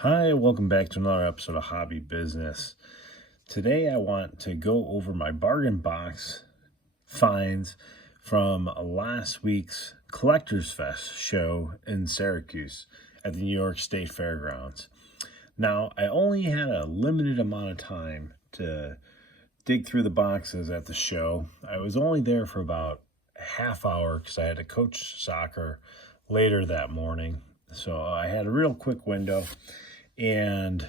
Hi, welcome back to another episode of Hobby Business. Today I want to go over my bargain box finds from last week's Collectors Fest show in Syracuse at the New York State Fairgrounds. Now, I only had a limited amount of time to dig through the boxes at the show. I was only there for about a half hour because I had to coach soccer later that morning. So I had a real quick window. And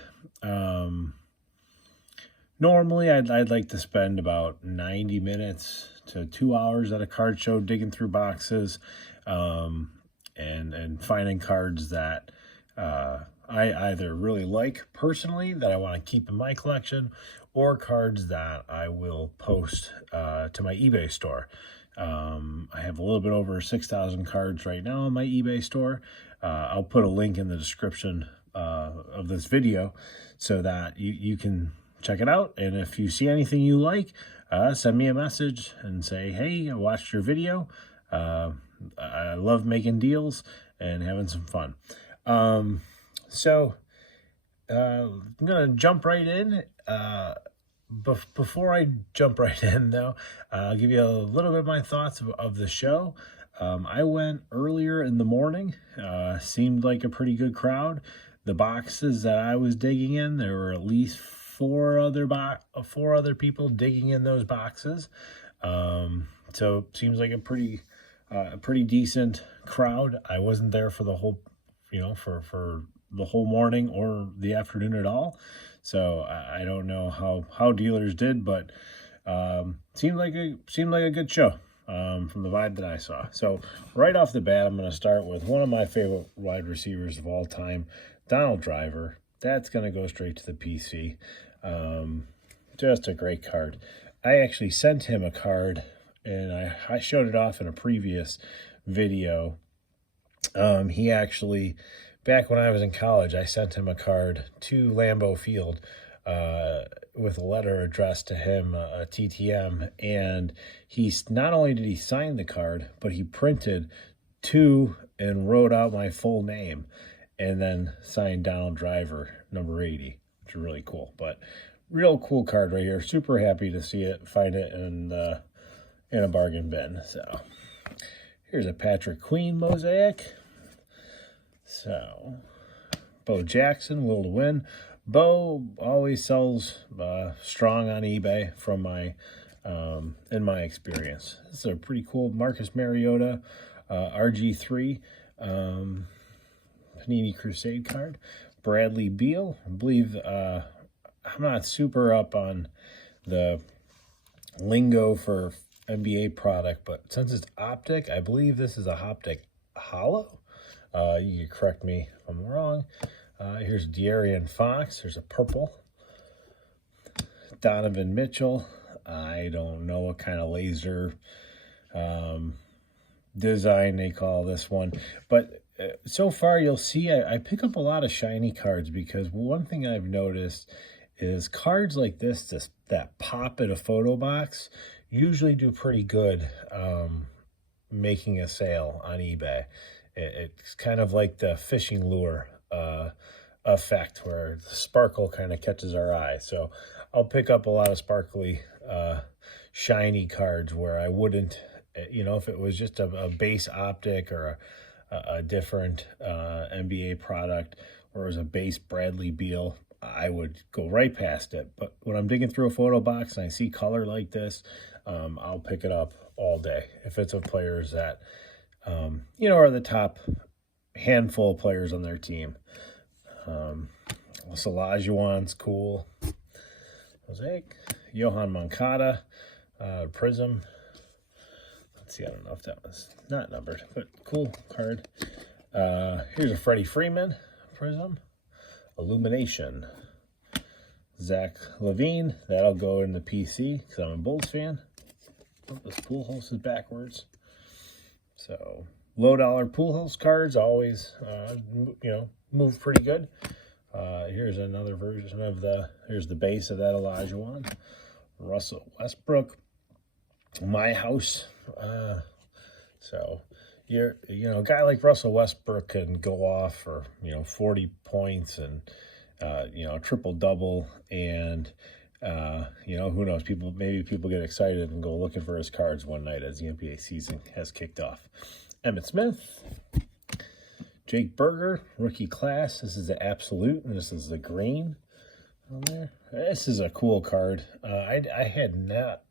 normally I'd like to spend about 90 minutes to 2 hours at a card show digging through boxes and finding cards that I either really like personally that I want to keep in my collection, or cards that I will post to my eBay store. I have a little bit over 6,000 cards right now on my eBay store. I'll put a link in the description of this video so that you can check it out. And if you see anything you like, send me a message and say, hey, I watched your video. I love making deals and having some fun. So I'm going to jump right in. Before I jump right in, though, I'll give you a little bit of my thoughts of the show. I went earlier in the morning. Seemed like a pretty good crowd. The boxes that I was digging in, there were at least four other people digging in those boxes. So it seems like a pretty decent crowd. I wasn't there for the whole, for the whole morning or the afternoon at all. So I don't know how dealers did, but seemed like a good show from the vibe that I saw. So right off the bat, I'm going to start with one of my favorite wide receivers of all time, Donald Driver. That's going to go straight to the PC. Just a great card. I actually sent him a card, and I showed it off in a previous video. He actually, back when I was in college, I sent him a card to Lambeau Field with a letter addressed to him, a TTM, and not only did he sign the card, but he printed to and wrote out my full name, and then signed Donald Driver, number 80, which is really cool. But real cool card right here. Super happy to see it, find it in a bargain bin. So here's a Patrick Queen mosaic. So Bo Jackson, will to win. Bo always sells strong on eBay from in my experience. This is a pretty cool Marcus Mariota RG3 Panini Crusade card. Bradley Beal. I believe I'm not super up on the lingo for NBA product, but since it's optic, I believe this is a optic hollow. You can correct me if I'm wrong. Here's De'Aaron Fox. There's a purple. Donovan Mitchell. I don't know what kind of laser design they call this one. But so far, you'll see I pick up a lot of shiny cards, because one thing I've noticed is cards like this that pop in a photo box usually do pretty good making a sale on eBay. It's kind of like the fishing lure effect, where the sparkle kind of catches our eye. So I'll pick up a lot of sparkly, shiny cards where I wouldn't, if it was just a base optic or a different NBA product, or it was a base Bradley Beal, I would go right past it. But when I'm digging through a photo box and I see color like this, I'll pick it up all day. If it's of players that are the top handful of players on their team. Olajuwon's cool. Mosaic. Johan Moncada. Prism. Let's see, I don't know if that was not numbered, but cool card. Here's a Freddie Freeman Prism. Illumination. Zach LaVine. That'll go in the PC because I'm a Bulls fan. Oh, this pool house is backwards. So low dollar pool house cards always, move pretty good. Here's another version of here's the base of that Olajuwon. Russell Westbrook. My house. So a guy like Russell Westbrook can go off for 40 points and triple double, and who knows, maybe people get excited and go looking for his cards one night as the NBA season has kicked off. Emmitt Smith, Jake Berger, rookie class. This is the absolute, and this is the green on there. This is a cool card. I had not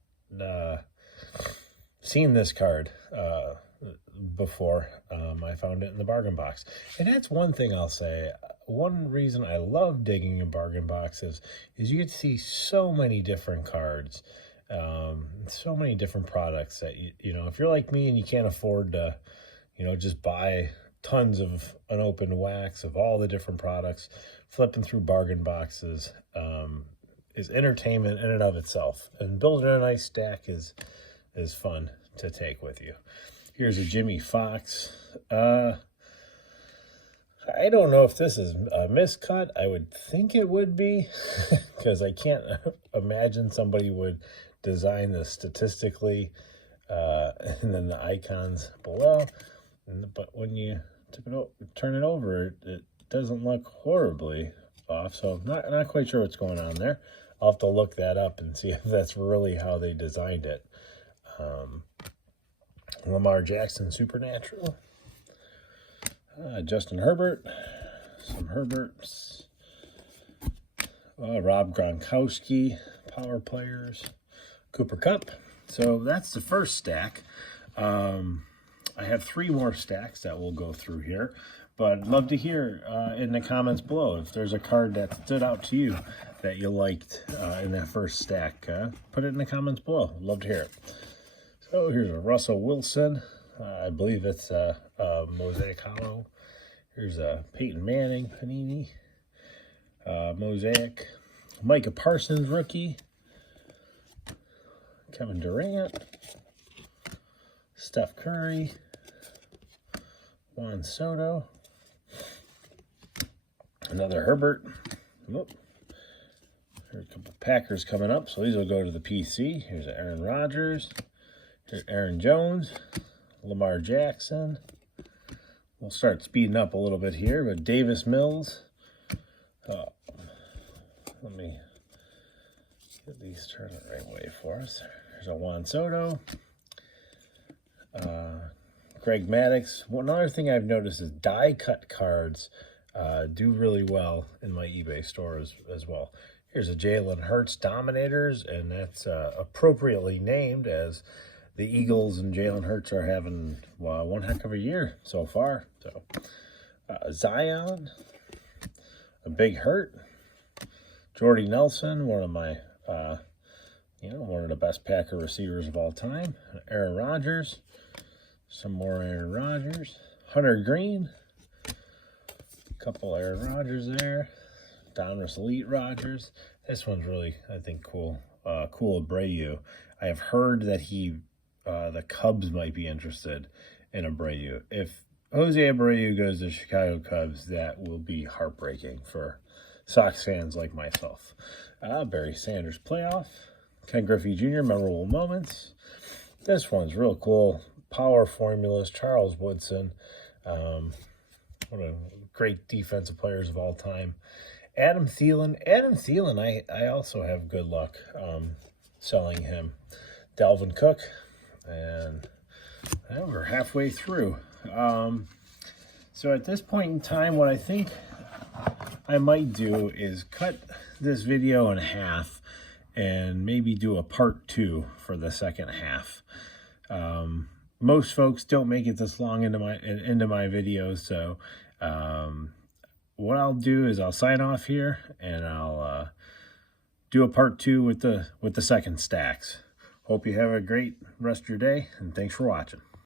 seen this card before. I found it in the bargain box, and that's one thing I'll say. One reason I love digging in bargain boxes is you get to see so many different cards, so many different products that if you're like me and you can't afford to just buy tons of unopened wax of all the different products, flipping through bargain boxes is entertainment in and of itself, and building a nice stack is fun to take with you. Here's a Jimmy Fox. I don't know if this is a miscut. I would think it would be, because I can't imagine somebody would design this statistically, and then the icons below. But when you turn it over, it doesn't look horribly off. So not quite sure what's going on there. I'll have to look that up and see if that's really how they designed it. Lamar Jackson, Supernatural. Justin Herbert, some Herberts. Rob Gronkowski, power players. Cooper Kupp. So that's the first stack. I have 3 more stacks that we'll go through here, but I'd love to hear in the comments below if there's a card that stood out to you that you liked in that first stack. Put it in the comments below. I'd love to hear it. So here's a Russell Wilson. I believe it's a Mosaic Hollow. Here's a Peyton Manning Panini Mosaic. Micah Parsons rookie. Kevin Durant. Steph Curry. Juan Soto. Another Herbert. Whoop. There's a couple Packers coming up, so these will go to the PC. Here's Aaron Rodgers. Here's Aaron Jones. Lamar Jackson. We'll start speeding up a little bit here, but Davis Mills. Let me get these turned the right way for us. There's a Juan Soto. Greg Maddux. One other thing I've noticed is die-cut cards do really well in my eBay store as well. Here's a Jalen Hurts Dominators, and that's appropriately named, as the Eagles and Jalen Hurts are having one heck of a year so far. So Zion, a Big Hurt, Jordy Nelson, one of my one of the best Packer receivers of all time. Aaron Rodgers, some more Aaron Rodgers, Hunter Green, a couple Aaron Rodgers there, Donruss Elite Rodgers. This one's really, I think, cool. Cool Abreu. I have heard that the Cubs might be interested in Abreu. If Jose Abreu goes to Chicago Cubs, that will be heartbreaking for Sox fans like myself. Barry Sanders playoff. Ken Griffey Jr. memorable moments. This one's real cool. Power formulas. Charles Woodson. One of the great defensive players of all time. Adam Thielen. I also have good luck selling him. Dalvin Cook. And we're halfway through. So at this point in time, what I think I might do is cut this video in half and maybe do a part 2 for the second half. Most folks don't make it this long into my videos, so what I'll do is I'll sign off here and I'll do a part 2 with the second stacks. Hope you have a great rest of your day, and thanks for watching.